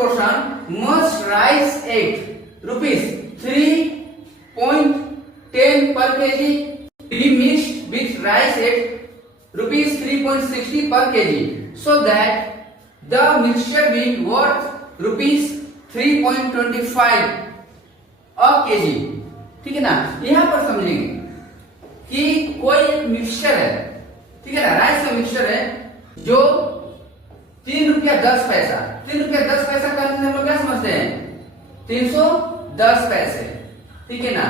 proportion must rise at rupees 3.10 per kg be mixed with rice at rupees 3.60 per kg so that the mixture will worth rupees 3.25 a kg। ठीक है ना, यहां पर समझेंगे कि कोई मिक्सचर है, ठीक है ना, राइस का मिक्सचर है जो 3 रुपया 10 पैसा, 3 रुपया 10 पैसा का हम लोग क्या समझते हैं, 310 पैसे, ठीक है ना,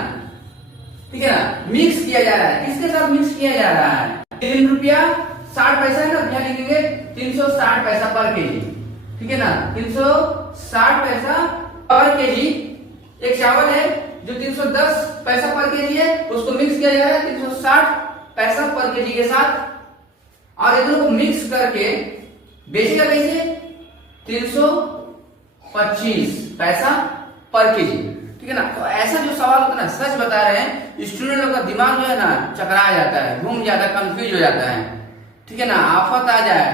ठीक है ना। मिक्स किया जा रहा है, किसके साथ मिक्स किया जा रहा है, 3 रुपया 60 पैसा है ना, यहाँ लिखेंगे 360 पैसा पर केजी, ठीक है ना, 360 पैसा पर केजी। एक चावल है जो 310 पैसा पर केजी है, उसको मिक्स किया जा रहा है 360 पैसा पर केजी के साथ, और इधर को मिक्स करके बेचेगा कैसे, 325 पैसा पर केजी, ठीक है ना। तो ऐसा जो सवाल होता है ना, सच बता रहे हैं, स्टूडेंट लोग का दिमाग जो है ना चकरा जाता है, घूम जाता है, कंफ्यूज हो जाता है, ठीक है ना। आफत आ जाए,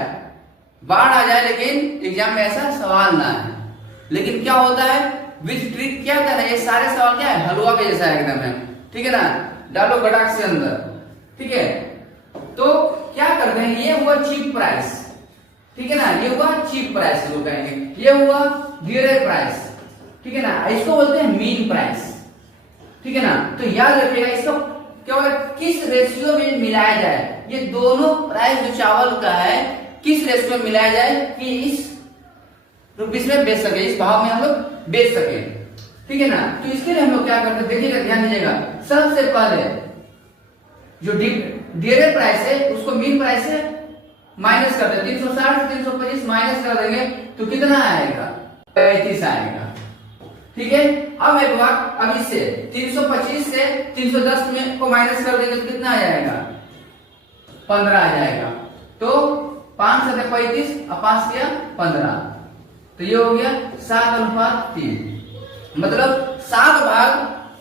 बाढ़ आ जाए, लेकिन एग्जाम में ऐसा सवाल ना है। लेकिन क्या होता है विथ ट्रिक, क्या होता है ना, ये सारे सवाल क्या है, हलवा के जैसा एकदम है, ठीक है ना, डालो गटाक से अंदर, ठीक है। तो क्या करते हैं, ये हुआ चीप प्राइस, ठीक है ना, ये हुआ चीप प्राइस जो कहेंगे, ये हुआ डियर प्राइस, ठीक है ना, इसको बोलते हैं मीन प्राइस, ठीक है ना। तो याद रखिएगा इसको क्या बोला, किस रेशियो में मिलाया जाए, ये दोनों प्राइस जो चावल का है किस रेशियो में मिलाया जाए कि इस रुपीस में बेच सके, इस भाव में हम लोग बेच सके, ठीक है ना। तो इसके लिए हम लोग क्या करते हैं, देखिएगा, ध्यान दीजिएगा, सबसे पहले जो डियर प्राइस है उसको मीन प्राइस से माइनस कर देंगे, 360 325 माइनस कर देंगे तो कितना आएगा, 35 आएगा, ठीक है। अब एक बार, अब इससे 325 से 310 में को माइनस कर देंगे तो कितना आ जाएगा, 15 आ जाएगा। तो 5 से 35 और 5 किया 15, तो ये हो गया 7:3, मतलब 7 भाग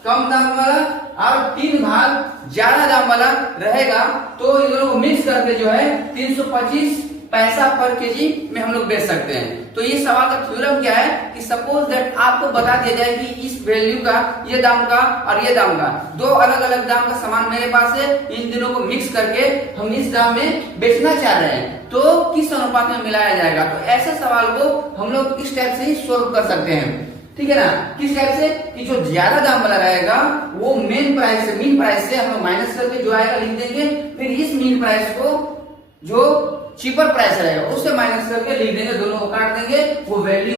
कम दाम वाला और 3 भाग ज्यादा दाम वाला रहेगा। तो इन दोनों को मिक्स करके जो है 325 पैसा पर केजी में हम लोग बेच सकते हैं। तो ये सवाल का थ्योरम क्या है कि सपोज दैट आपको बता दिया जाए कि इस वैल्यू का, ये दाम का और ये दाम का, दो अलग अलग दाम का सामान मेरे पास है, इन दोनों को मिक्स करके हम इस दाम में बेचना चाह रहे हैं, तो किस अनुपात में मिलाया जाएगा। तो ऐसे सवाल को हम लोग इस टाइप से ही सोल्व कर सकते हैं, ठीक है ना। किस टाइप से कि जो ज्यादा दाम वाला रहेगा वो मीन प्राइस से हम लोग माइनस करके जो आएगा लिख देंगे, फिर इस मीन प्राइस को जो चीपर प्राइस रहेगा उससे माइनस करके लिख देंगे, दोनों को काट देंगे, वो वैल्यू